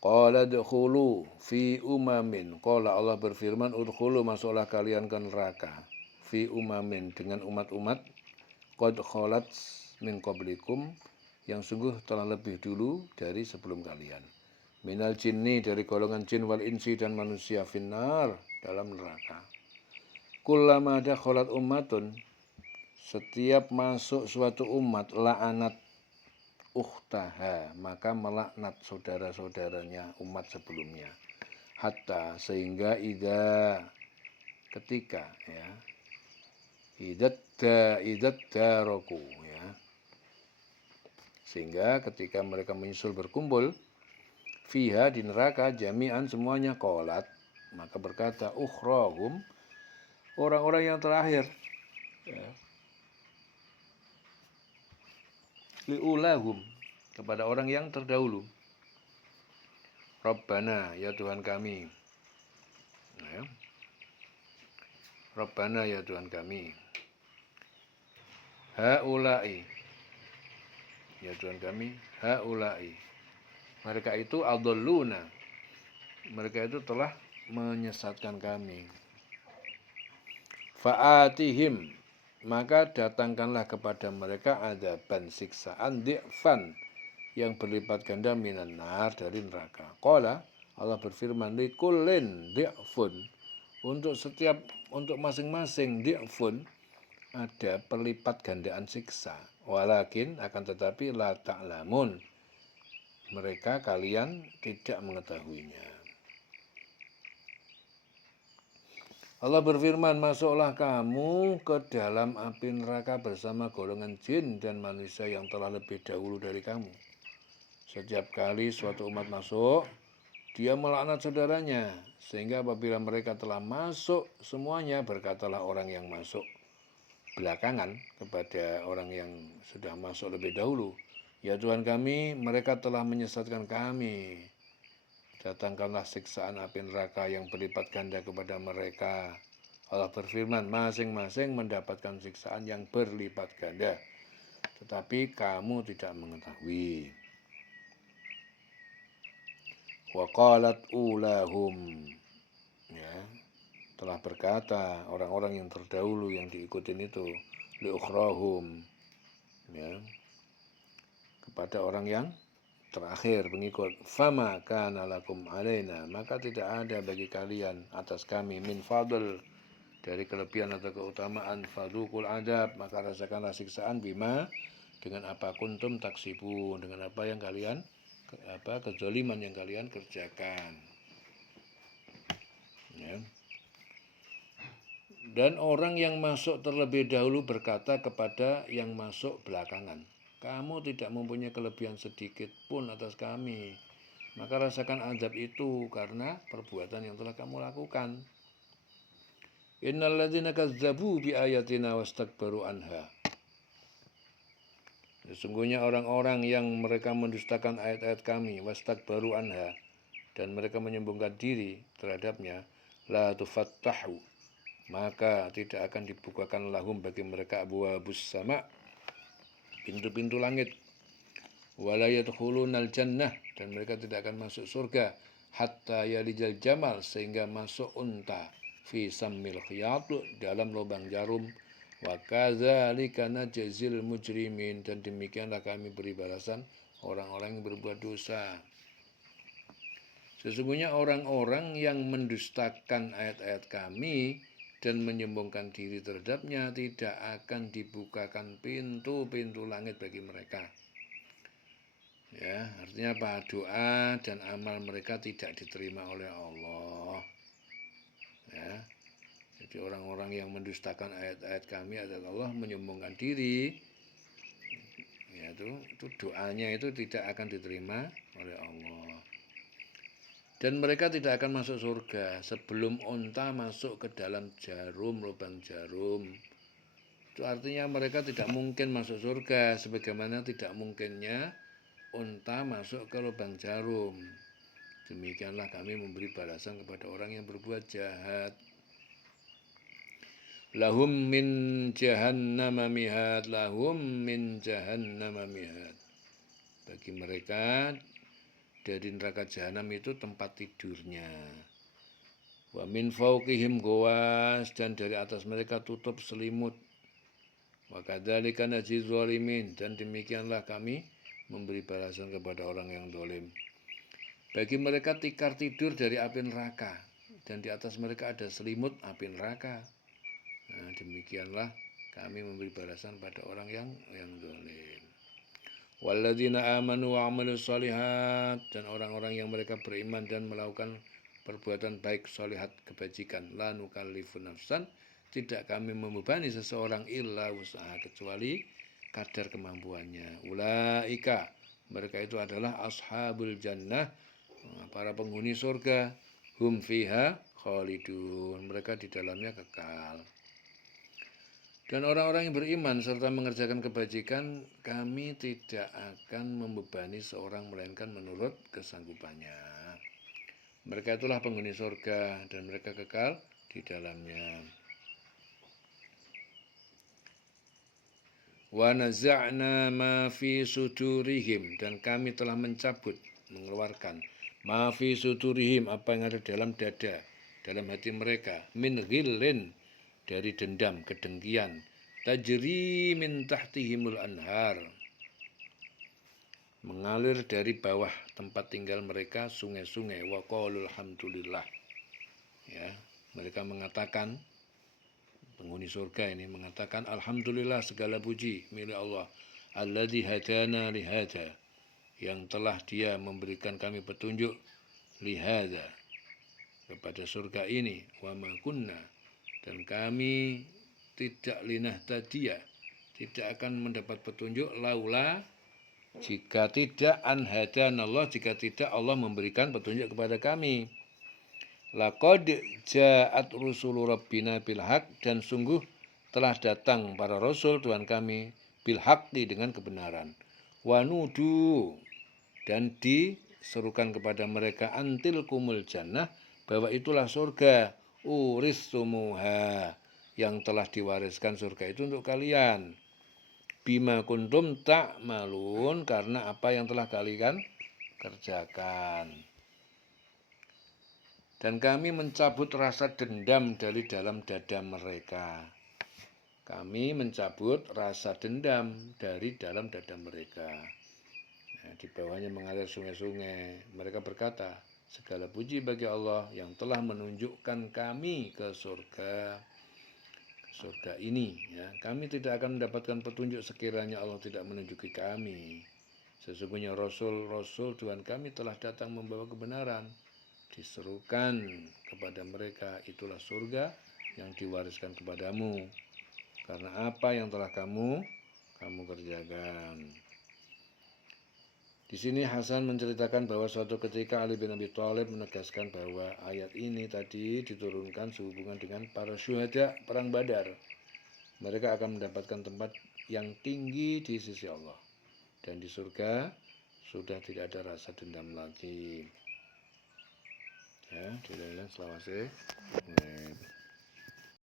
Qala dkhulu fi umamin. Qala Allah berfirman, udkhulu masuklah kalian ke neraka. Fi umamin dengan umat-umat qad kholat min qablikum yang sungguh telah lebih dulu dari sebelum kalian. Minal jinni dari golongan jin wal insi dan manusia finnar dalam neraka. Kullama dakhalat ummatun setiap masuk suatu umat la'anat ukhtaha maka melaknat saudara-saudaranya umat sebelumnya. Hatta sehingga ketika ya idat daroku ya sehingga ketika mereka menyusul berkumpul fiha di neraka jami'an semuanya qalat maka berkata ukhrahum orang-orang yang terakhir ya, liulahum kepada orang yang terdahulu. Rabbana ya Tuhan kami ya. Rabbana ya Tuhan kami haulai ya Tuhan kami haulai mereka itu adalluna mereka itu telah menyesatkan kami. Fa'atihim maka datangkanlah kepada mereka adzaban siksaan di'fan yang berlipat ganda minan nar dari neraka. Qala Allah berfirman likullin di'fun untuk masing-masing di'fun ada perlipat gandaan siksa. Walakin akan tetapi la ta'lamun mereka kalian tidak mengetahuinya. Allah berfirman, masuklah kamu ke dalam api neraka bersama golongan jin dan manusia yang telah lebih dahulu dari kamu. Setiap kali suatu umat masuk, dia melaknat saudaranya. Sehingga apabila mereka telah masuk semuanya, berkatalah orang yang masuk belakangan kepada orang yang sudah masuk lebih dahulu. Ya Tuhan kami, mereka telah menyesatkan kami. Datangkanlah siksaan api neraka yang berlipat ganda kepada mereka. Allah berfirman, masing-masing mendapatkan siksaan yang berlipat ganda. Tetapi kamu tidak mengetahui. Wa qalat ulahum. Ya, telah berkata orang-orang yang terdahulu yang diikutin itu. Liukhrahum. Ya, kepada orang yang terakhir pengikut fama kana lakum alaina maka tidak ada bagi kalian atas kami min fadl dari kelebihan atau keutamaan fadukul adab maka rasakanlah siksaan bima dengan apa kuntum taksibun dengan apa yang kalian kezaliman yang kalian kerjakan ya. Dan orang yang masuk terlebih dahulu berkata kepada yang masuk belakangan, kamu tidak mempunyai kelebihan sedikit pun atas kami. Maka rasakan azab itu karena perbuatan yang telah kamu lakukan. Innal ladzina kazzabu bi ayatina wastakbaru anha. Sesungguhnya orang-orang yang mereka mendustakan ayat-ayat kami wastakbaru anha dan mereka menyombongkan diri terhadapnya la tufattahu maka tidak akan dibukakan lahum bagi mereka abwabus sama pintu-pintu langit wala yadkhulunal jannah dan mereka tidak akan masuk surga hatta yalijal jamal sehingga masuk unta fi sammil khiyat dalam lubang jarum wa kadzalika najzil mujrimin dan demikianlah kami beri balasan orang-orang yang berbuat dosa. Sesungguhnya orang-orang yang mendustakan ayat-ayat kami dan menyombongkan diri terhadapnya tidak akan dibukakan pintu-pintu langit bagi mereka. Ya, artinya apa? Doa dan amal mereka tidak diterima oleh Allah. Ya. Jadi orang-orang yang mendustakan ayat-ayat kami adalah Allah menyombongkan diri. Ya, itu doanya itu tidak akan diterima oleh Allah. Dan mereka tidak akan masuk surga sebelum unta masuk ke dalam jarum, lubang jarum. Itu artinya mereka tidak mungkin masuk surga sebagaimana tidak mungkinnya unta masuk ke lubang jarum. Demikianlah kami memberi balasan kepada orang yang berbuat jahat. Lahum min jahannama mihad, lahum min jahannama mihad. Bagi mereka dari neraka jahanam itu tempat tidurnya. Wa min fawqihim ghawas, dan dari atas mereka tutup selimut. Wa kadzalika najzi zalimin, dan demikianlah kami memberi balasan kepada orang yang zalim. Bagi mereka tikar tidur dari api neraka, dan di atas mereka ada selimut api neraka. Nah, demikianlah kami memberi balasan pada orang yang zalim. Walladzina amanu wa amilus shalihat, dan orang-orang yang mereka beriman dan melakukan perbuatan baik sholihat kebajikan. La nukallifu nafsan, tidak kami membebani seseorang illa usaha, kecuali kadar kemampuannya. Ulaika, mereka itu adalah ashabul jannah, para penghuni surga. Hum fiha khalidun, mereka di dalamnya kekal. Dan orang-orang yang beriman serta mengerjakan kebajikan, kami tidak akan membebani seorang melainkan menurut kesanggupannya. Mereka itulah penghuni surga dan mereka kekal di dalamnya. Wa naza'na ma fi sudurihim, dan kami telah mencabut, mengeluarkan ma fi sudurihim, apa yang ada dalam dada, dalam hati mereka, min ghillin, dari dendam, kedengkian, tajri min tahtihimul anhar, mengalir dari bawah tempat tinggal mereka sungai-sungai. Wa qalul hamdulillah, ya, mereka mengatakan, penghuni surga ini mengatakan, alhamdulillah, segala puji milik Allah, alladzi hadana lihada, yang telah dia memberikan kami petunjuk, lihada, kepada surga ini, wa ma kunna, dan kami tidak linahtadiya, tidak akan mendapat petunjuk, laula, jika tidak anhadanallah, jika tidak Allah memberikan petunjuk kepada kami. Laqad ja'at rusulu rabbina bil haq, dan sungguh telah datang para rasul Tuhan kami bil haqqi, dengan kebenaran. Wa nudu, dan diserukan kepada mereka, antil kumul jannah, bahwa itulah surga, uristumuha, yang telah diwariskan surga itu untuk kalian. Bima kuntum ta'malun, karena apa yang telah kalian kerjakan. Dan kami mencabut rasa dendam dari dalam dada mereka. Kami mencabut rasa dendam dari dalam dada mereka. Nah, di bawahnya mengalir sungai-sungai. Mereka berkata, segala puji bagi Allah yang telah menunjukkan kami ke surga ini. Ya, kami tidak akan mendapatkan petunjuk sekiranya Allah tidak menunjuki kami. Sesungguhnya Rasul-Rasul Tuhan kami telah datang membawa kebenaran. Diserukan kepada mereka, itulah surga yang diwariskan kepadamu, karena apa yang telah kamu kerjakan. Di sini Hasan menceritakan bahwa suatu ketika Ali bin Abi Thalib menegaskan bahwa ayat ini tadi diturunkan sehubungan dengan para syuhada perang Badar. Mereka akan mendapatkan tempat yang tinggi di sisi Allah, dan di surga sudah tidak ada rasa dendam lagi. Ya, selamat sore.